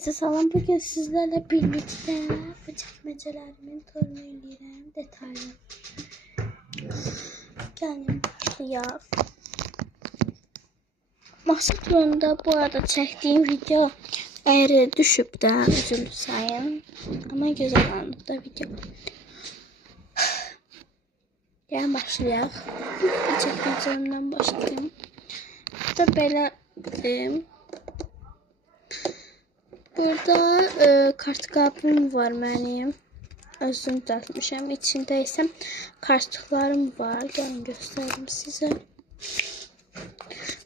Salam, bugün sizlerle birlikte bu çəkməcələrimin turunu eləyirəm, detaylı. Gəlin başlayaq. Masa turunda bu arada çəkdiyim video əyrə düşüb də, üzülü sayın. Amma gözəl alınıb da video. Gəlin başlayaq. Bu çəkməcələrimdən başlayayım. Burada belədir. Burada kartqabım var mənim. Özüm düzəltmişəm. İçində isə kartlarım var. Gəlin göstərim sizə.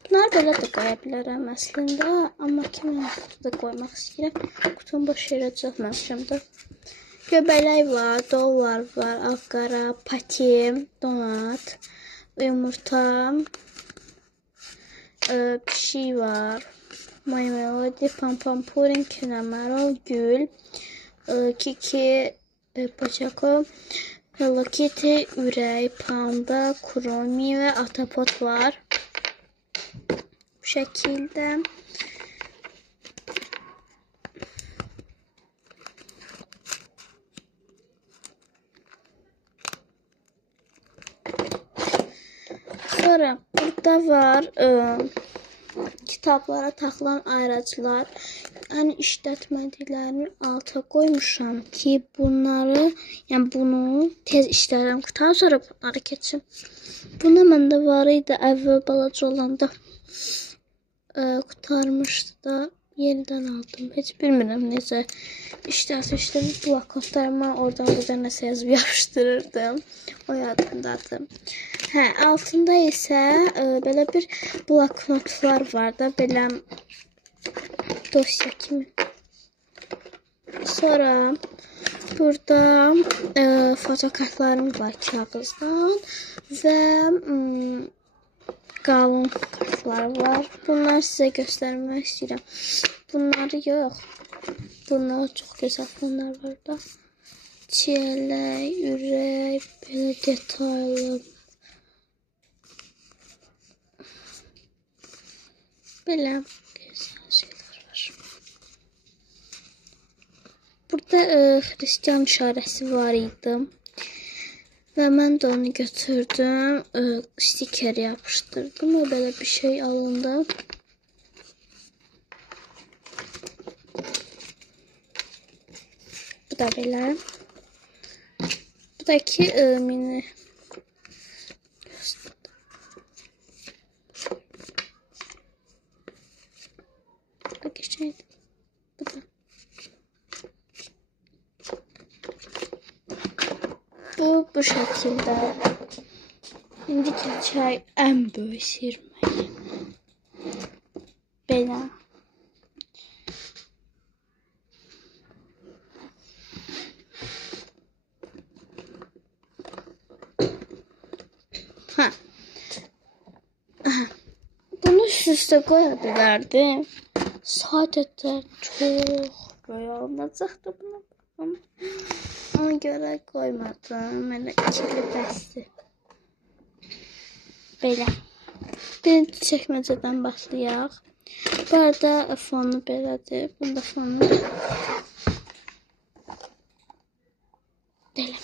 Bunlar belə də qoya bilərəm əslində. Amma ki, mən kutuda qoymaq istəyirəm. Qutumu boş yerə düzəltməmişəm də. Göbələk var, dollar var, ağqara, pati, donat, yumurta, pişik var. My Melody, Pam Purin, Kinamaro, Gül, Kiki, Paçako, Hello Kitty, Ürək, Panda, Kuromi ve Atapot var. Bu şekilde. Sonra burada var kitaplara takılan ayracılar. Yəni işlətmədiklərimi alta qoymuşam ki, bunları, yəni bunu tez işlərəm qutar, sonra bunları keçim. Buna məndə var idi, əvvəl balaca olanda qutarmışdı da, yenidən aldım. Heç bilmirəm necə işlərsə işte bu bloknotlarıma oradan buradan nəsə yazıb yapışdırırdım. O yadımdadır. Hə, altında isə belə bir bloknotlar var da, belə dosya kimi. Sonra burada fotokartlarım var kağızdan və qalın kartlar var. Bunları sizə göstərmək istəyirəm. Bunları yox. Bunlar çox gözəl fonlar var da. Çiyələk, ürək, belə detaylı. Belə gözəl şeylər var. Burada Hristiyan işarəsi var idi. Və mən də onu götürdüm, stiker yapışdırdım və belə bir şey alındı. Bu da belə. Bu da ki mini. Bu da geçeydi. Bu da. Bu şəkildə. İndi keçək ən böyük sirməyə. Belə. Bunu üst-üstə qoya bilərdim. Sadəcə çox böyük alınacaqdı buna. Ona görə qoymadım. Mənə ikili bəsdir. Belə. Birinci çəkməcədən başlayaq. Bu arada fonu belədir. Bunda fonu belə.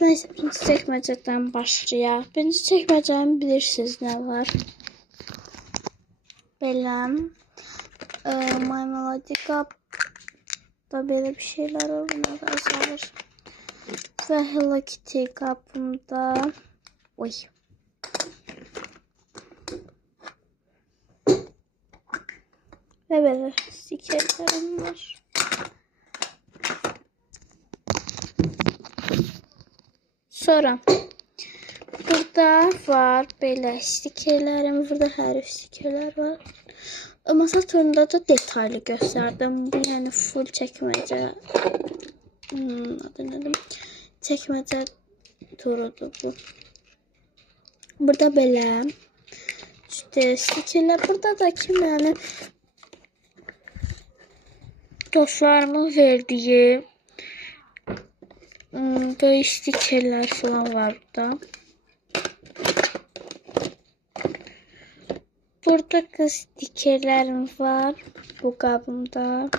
Neyse, birinci çəkməcədən başlayaq. Birinci çəkməcəni bilirsiniz nə var. Belə. My Melody qab. Da belə bir şeyler var, buna da azalır. Ve Hello Kitty kapımda. Oy. Ve böyle stikerlerim var. Sonra burada var böyle stikerlerim. Burada hərf stikerler var. Masa turunda da detaylı gösterdim. Bu yani full çəkməcə. Adı nədir? Çəkməcə turudur bu. Burada belə işte stikerler. Burada da ki mənim dostlarımın verdiyi böyle stikerler falan var da. Bu Burada kız stikerlerim var. Bu kabımda.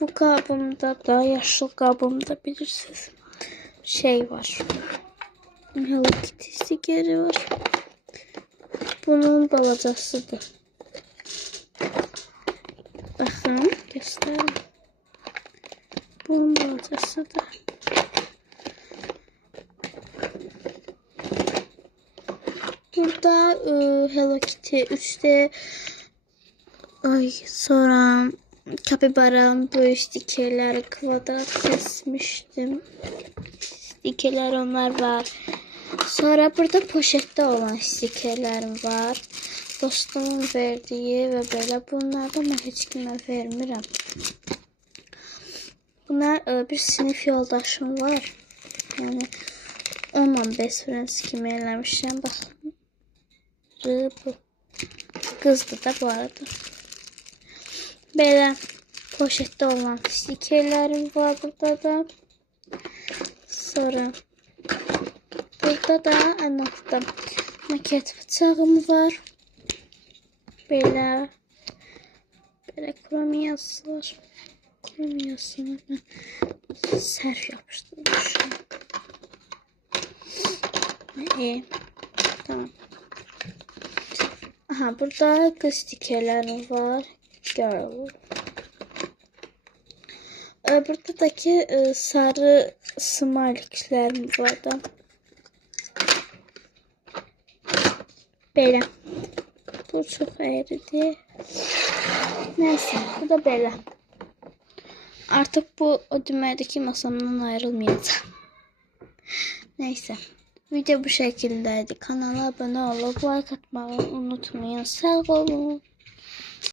Bu kabımda da yaşlı kabımda bilirsiniz. Şey var. Hello Kitty stikeri var. Bunun balacasıdır. Bakın göstereyim. Bunun balacasıdır. Burada Hello Kitty 3D sonra Capybara'nın bu stikerleri kvadrat kesmiştim. Stikerler onlar var. Sonra burada poşette olan stikerlerim var. Dostumun verdiği ve böyle bunlardan ben hiç kime vermirəm. Bunlar bir sınıf yoldaşım var. Yani onunla best friends kimi eləmişəm. Baxın. Bu. Kızdı da bu arada. Böyle poşette olan stikerlerim var burada da. Sonra burada da en altta maket bıçağım var. Böyle krom yazılar. Krom yazısını ben serf yapıştırmışım. Tamam. Aha burada kız stikerlerim var. Girl. Buradaki sarı smileyklerim var da. Böyle. Bu çok eğridi. Neyse bu da böyle. Artık bu o düğmədəki masamdan ayrılmayacağım. Neyse. Video bu şekildeydi. Kanala abone olup like atmayı unutmayın. Sağ olun.